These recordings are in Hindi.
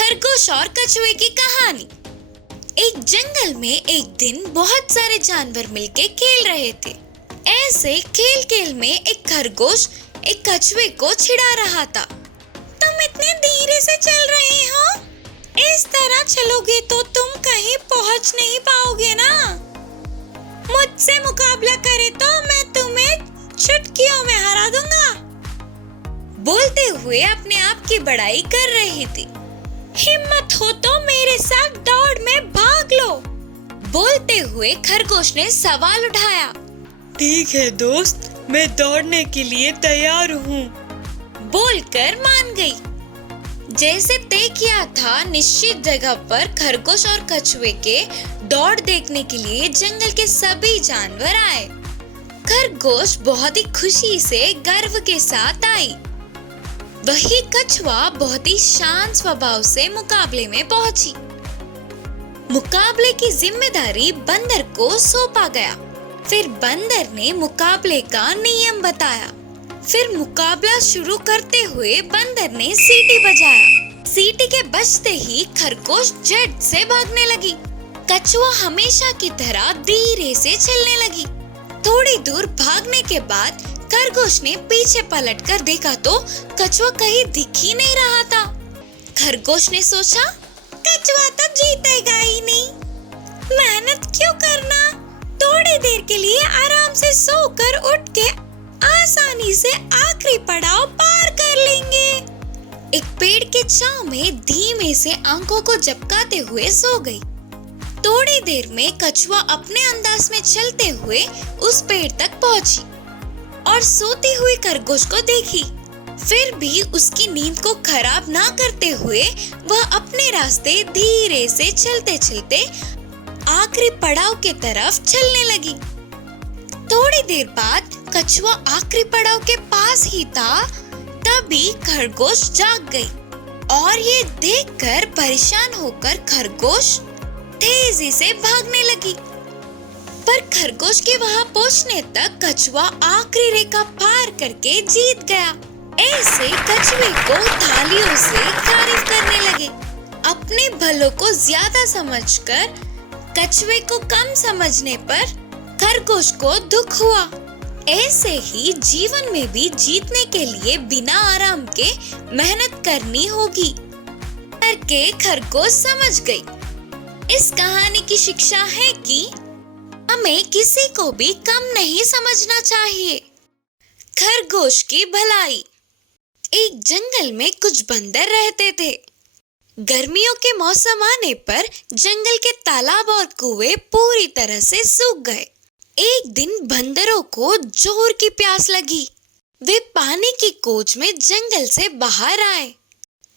खरगोश और कछुए की कहानी। एक जंगल में एक दिन बहुत सारे जानवर मिलके खेल रहे थे। ऐसे खेल खेल में एक खरगोश एक कछुए को छिड़ा रहा था। तुम इतने धीरे से चल रहे हो, इस तरह चलोगे तो तुम कहीं पहुंच नहीं पाओगे ना। मुझसे मुकाबला करे तो मैं तुम्हें चुटकियों में हरा दूंगा। बोलते हुए अपने आप की बड़ाई कर रही थी। हिम्मत हो तो मेरे साथ दौड़ में भाग लो। बोलते हुए खरगोश ने सवाल उठाया। ठीक है दोस्त, मैं दौड़ने के लिए तैयार हूँ। बोलकर मान गई। जैसे तय किया था, निश्चित जगह पर खरगोश और कछुए के दौड़ देखने के लिए जंगल के सभी जानवर आए। खरगोश बहुत ही खुशी से गर्व के साथ आई। वही कछुआ बहुत ही शांत स्वभाव से मुकाबले में पहुंची। मुकाबले की जिम्मेदारी बंदर को सौंपा गया। फिर बंदर ने मुकाबले का नियम बताया। फिर मुकाबला शुरू करते हुए बंदर ने सीटी बजाया। सीटी के बजते ही खरगोश झट से भागने लगी। कछुआ हमेशा की तरह धीरे से चलने लगी। थोड़ी दूर भागने के बाद खरगोश ने पीछे पलटकर देखा तो कछुआ कहीं दिख ही नहीं रहा था। खरगोश ने सोचा, कछुआ तो जीतेगा ही नहीं, मेहनत क्यों करना, थोड़ी देर के लिए आराम से सोकर उठ के आसानी से आखिरी पड़ाव पार कर लेंगे। एक पेड़ के छांव में धीमे से आंखों को झपकाते हुए सो गई। थोड़ी देर में कछुआ अपने अंदाज में चलते हुए उस पेड़ तक पहुंची और सोती हुई खरगोश को देखी। फिर भी उसकी नींद को खराब ना करते हुए वह अपने रास्ते धीरे से चलते चलते आखिरी पड़ाव के तरफ चलने लगी। थोड़ी देर बाद कछुआ आखिरी पड़ाव के पास ही था, तभी खरगोश जाग गई और ये देखकर परेशान होकर खरगोश तेजी से भागने लगी। पर खरगोश के वहां पहुंचने तक कछुआ आखिरी रेखा पार करके जीत गया। ऐसे कछुए को थालियों से तारीफ करने लगे। अपने भलों को ज्यादा समझकर कछुए को कम समझने पर खरगोश को दुख हुआ। ऐसे ही जीवन में भी जीतने के लिए बिना आराम के मेहनत करनी होगी करके खरगोश समझ गई। इस कहानी की शिक्षा है कि हमें किसी को भी कम नहीं समझना चाहिए। खरगोश की भलाई। एक जंगल में कुछ बंदर रहते थे। गर्मियों के मौसम आने पर जंगल के तालाब और कुएं पूरी तरह से सूख गए। एक दिन बंदरों को जोर की प्यास लगी। वे पानी की खोज में जंगल से बाहर आए।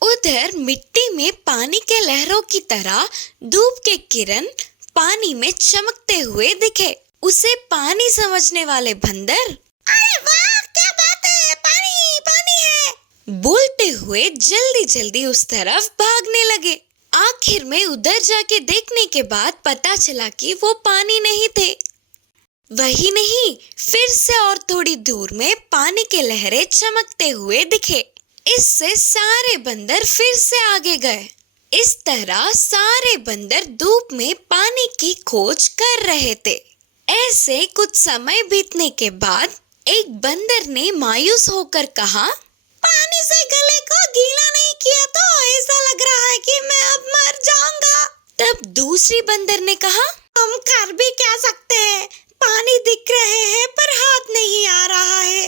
उधर मिट्टी में पानी के लहरों की तरह धूप के किरण पानी में चमकते हुए दिखे। उसे पानी समझने वाले बंदर, अरे वाह, क्या बात है, पानी पानी है, बोलते हुए जल्दी जल्दी उस तरफ भागने लगे। आखिर में उधर जाके देखने के बाद पता चला कि वो पानी नहीं थे। वही नहीं, फिर से और थोड़ी दूर में पानी के लहरें चमकते हुए दिखे। इससे सारे बंदर फिर से आगे गए। इस तरह सारे बंदर धूप में पानी की खोज कर रहे थे। ऐसे कुछ समय बीतने के बाद एक बंदर ने मायूस होकर कहा, पानी से गले को गीला नहीं किया तो ऐसा लग रहा है कि मैं अब मर जाऊंगा। तब दूसरी बंदर ने कहा, हम कर भी क्या सकते हैं, पानी दिख रहे हैं पर हाथ नहीं आ रहा है,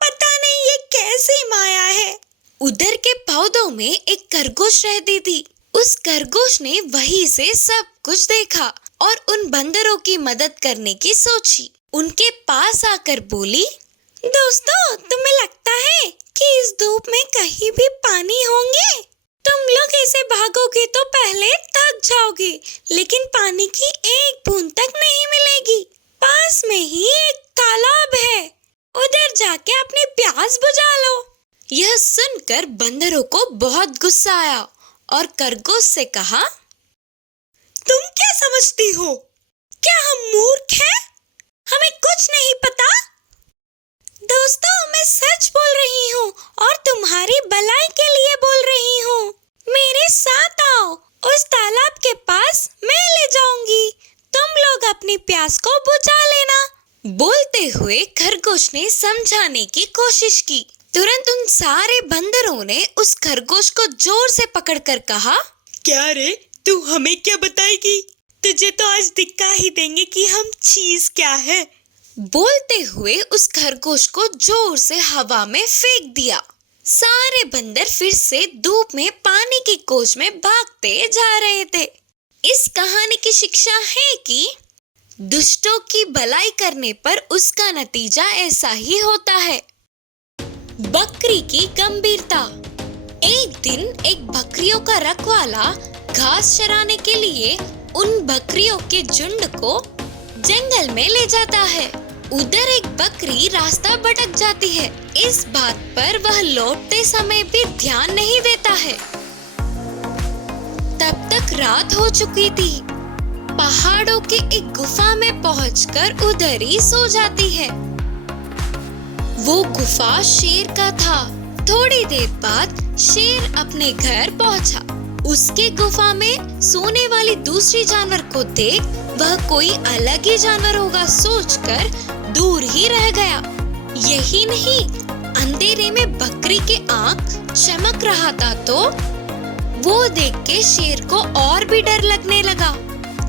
पता नहीं ये कैसी माया है। उधर के पौधों में एक खरगोश रहती थी। उस खरगोश ने वहीं से सब कुछ देखा और उन बंदरों की मदद करने की सोची। उनके पास आकर बोली, दोस्तों, तुम्हें लगता है कि इस धूप में कहीं भी पानी होंगे? तुम लोग ऐसे भागोगे तो पहले थक जाओगे, लेकिन पानी की एक बूंद तक नहीं मिलेगी। पास में ही एक तालाब है, उधर जाके अपनी प्यास बुझा लो। यह सुनकर बंदरों को बहुत गुस्सा आया और खरगोश से कहा, तुम क्या समझती हो? क्या हम मूर्ख हैं? हमें कुछ नहीं पता? दोस्तों, मैं सच बोल रही हूँ और तुम्हारी भलाई के लिए बोल रही हूँ। मेरे साथ प्यास को बुझा लेना। बोलते हुए खरगोश ने समझाने की कोशिश की। तुरंत उन सारे बंदरों ने उस खरगोश को जोर से पकड़कर कहा, क्या रे, तू हमें क्या बताएगी? तुझे तो आज दिखा ही देंगे कि हम चीज क्या है। बोलते हुए उस खरगोश को जोर से हवा में फेंक दिया। सारे बंदर फिर से धूप में पानी की खोज में भागते जा रहे थे। इस कहानी की शिक्षा है कि दुष्टों की भलाई करने पर उसका नतीजा ऐसा ही होता है। बकरी की गंभीरता। एक दिन एक बकरियों का रखवाला घास चराने के लिए उन बकरियों के झुंड को जंगल में ले जाता है। उधर एक बकरी रास्ता भटक जाती है। इस बात पर वह लौटते समय भी ध्यान नहीं देता है। तब तक रात हो चुकी थी। पहाड़ों के एक गुफा में पहुंचकर उधर ही सो जाती है। वो गुफा शेर का था। थोड़ी देर बाद शेर अपने घर पहुंचा। उसके गुफा में सोने वाली दूसरी जानवर को देख वह कोई अलग ही जानवर होगा सोचकर दूर ही रह गया। यही नहीं, अंधेरे में बकरी के आंख चमक रहा था तो वो देख के शेर को और भी डर लगने लगा।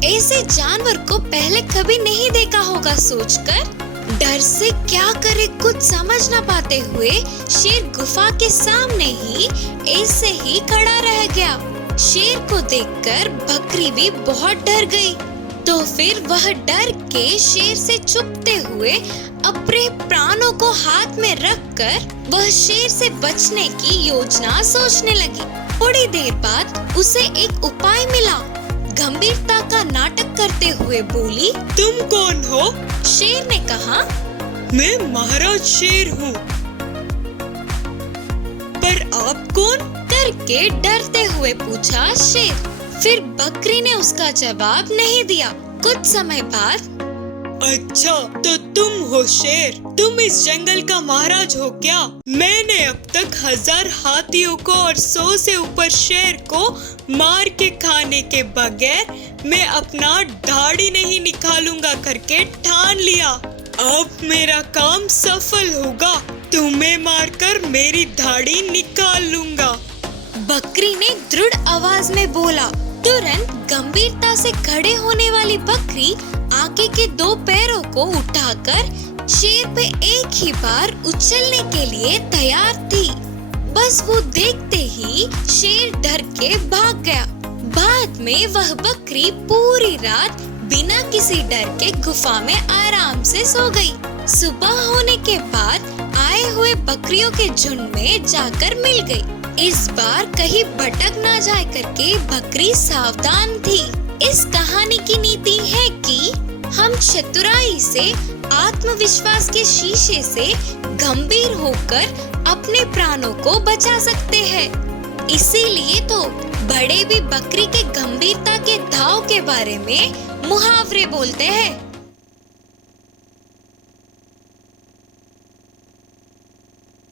ऐसे जानवर को पहले कभी नहीं देखा होगा सोचकर डर से क्या करे कुछ समझ न पाते हुए शेर गुफा के सामने ही ऐसे ही खड़ा रह गया। शेर को देखकर बकरी भी बहुत डर गई। तो फिर वह डर के शेर से छुपते हुए अपने प्राणों को हाथ में रखकर वह शेर से बचने की योजना सोचने लगी। थोड़ी देर बाद उसे एक उपाय मिला। गंभीरता का नाटक करते हुए बोली, तुम कौन हो? शेर ने कहा, मैं महाराज शेर हूँ। पर आप कौन? करके डरते हुए पूछा शेर। फिर बकरी ने उसका जवाब नहीं दिया। कुछ समय बाद, अच्छा तो तुम हो शेर। तुम इस जंगल का महाराज हो क्या? मैंने अब तक 1000 हाथियों को और 100 से ऊपर शेर को मार के खाने के बगैर मैं अपना दाढ़ी नहीं निकालूंगा करके ठान लिया। अब मेरा काम सफल होगा। तुम्हें मारकर मेरी दाढ़ी निकाल लूंगा। बकरी ने दृढ़ आवाज में बोला। तुरंत गंभीरता से खड़े होने वाली बकरी आगे के 2 पैरों को उठाकर शेर पे एक ही बार उछलने के लिए तैयार थी। बस वो देखते ही शेर डर के भाग गया। बाद में वह बकरी पूरी रात बिना किसी डर के गुफा में आराम से सो गई। सुबह होने के बाद आए हुए बकरियों के झुंड में जाकर मिल गई। इस बार कहीं भटक ना जाए करके बकरी सावधान थी। इस कहानी की नीति है कि हम चतुराई से, आत्मविश्वास के शीशे से गंभीर होकर अपने प्राणों को बचा सकते हैं। इसीलिए तो बड़े भी बकरी के गंभीरता के दाव के बारे में मुहावरे बोलते हैं।